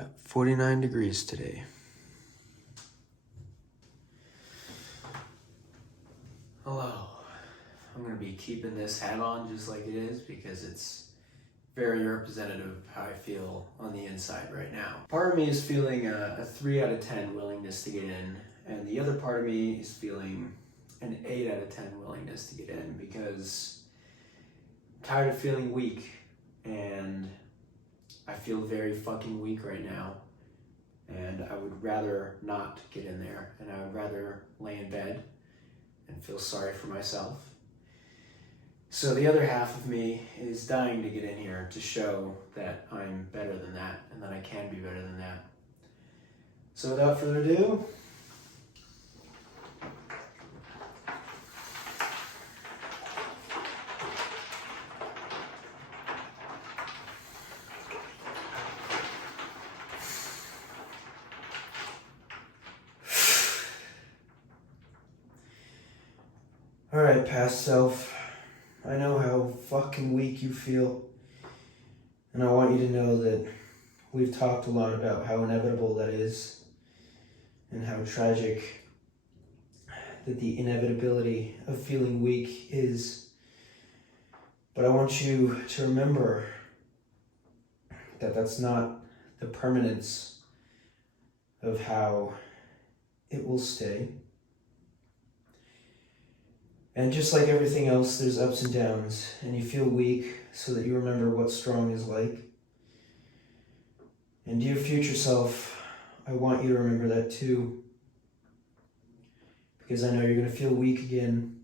got 49 degrees today. Hello. I'm going to be keeping this hat on just like it is because it's very representative of how I feel on the inside right now. Part of me is feeling a 3 out of 10 willingness to get in, and the other part of me is feeling an 8 out of 10 willingness to get in because I'm tired of feeling weak, and I feel very fucking weak right now, and I would rather not get in there, and I would rather lay in bed and feel sorry for myself. So the other half of me is dying to get in here to show that I'm better than that and that I can be better than that. So without further ado, alright, past self, I know how fucking weak you feel, and I want you to know that we've talked a lot about how inevitable that is, and how tragic that the inevitability of feeling weak is. But I want you to remember that that's not the permanence of how it will stay. And just like everything else, there's ups and downs, and you feel weak so that you remember what strong is like. And dear future self, I want you to remember that too, because I know you're going to feel weak again,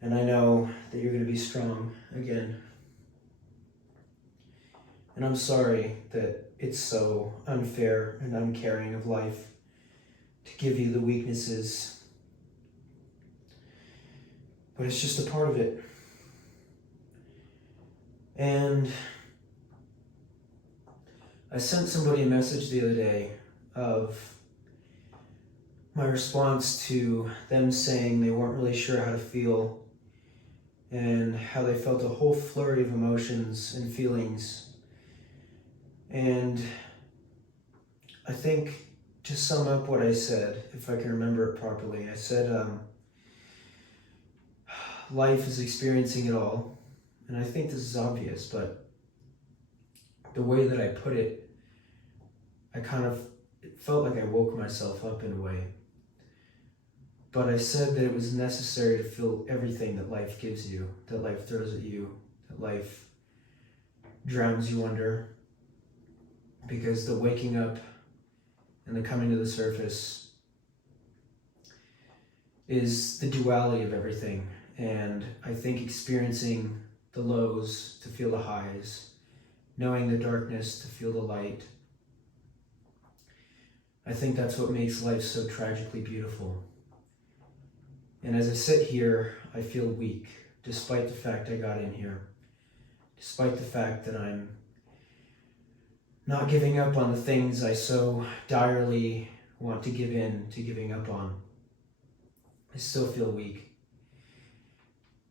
and I know that you're going to be strong again. And I'm sorry that it's so unfair and uncaring of life to give you the weaknesses, but it's just a part of it. And I sent somebody a message the other day of my response to them saying they weren't really sure how to feel and how they felt a whole flurry of emotions and feelings. And I think to sum up what I said, if I can remember it properly, I said, life is experiencing it all, and I think this is obvious, but the way that I put it, it felt like I woke myself up in a way. But I said that it was necessary to feel everything that life gives you, that life throws at you, that life drowns you under, because the waking up and the coming to the surface is the duality of everything. And I think experiencing the lows to feel the highs, knowing the darkness to feel the light, I think that's what makes life so tragically beautiful. And as I sit here, I feel weak, despite the fact I got in here, despite the fact that I'm not giving up on the things I so direly want to give in to giving up on. I still feel weak.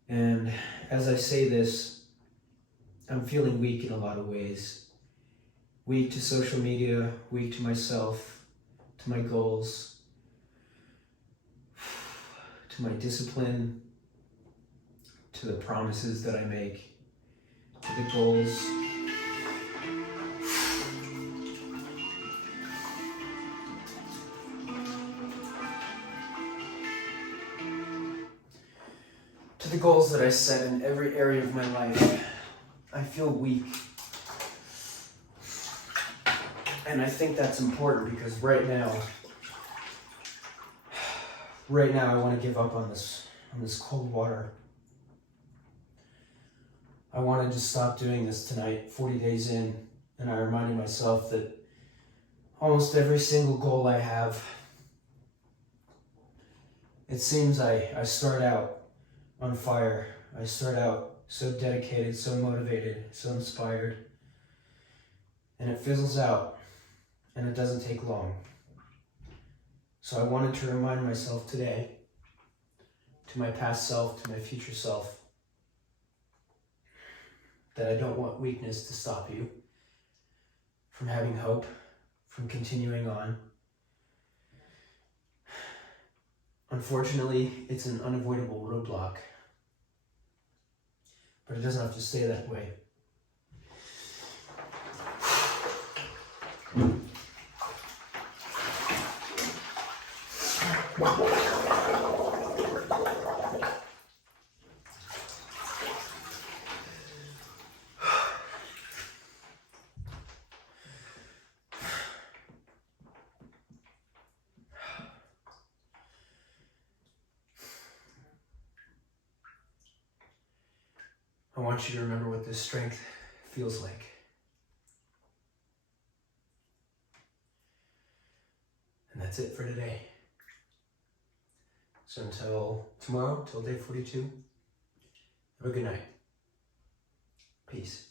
And as I say this, I'm feeling weak in a lot of ways. Weak to social media, weak to myself, to my goals, to my discipline, to the promises that I make, to the goals. To the goals that I set in every area of my life. I feel weak. And I think that's important because right now I want to give up on this cold water. I wanted to stop doing this tonight, 40 days in, and I reminded myself that almost every single goal I have, it seems I start out on fire. I start out so dedicated, so motivated, so inspired, and it fizzles out, and it doesn't take long. So I wanted to remind myself today, to my past self, to my future self, that I don't want weakness to stop you from having hope, from continuing on. Unfortunately, it's an unavoidable roadblock, but it doesn't have to stay that way. I want you to remember what this strength feels like. And that's it for today. So until tomorrow, till day 42, have a good night. Peace.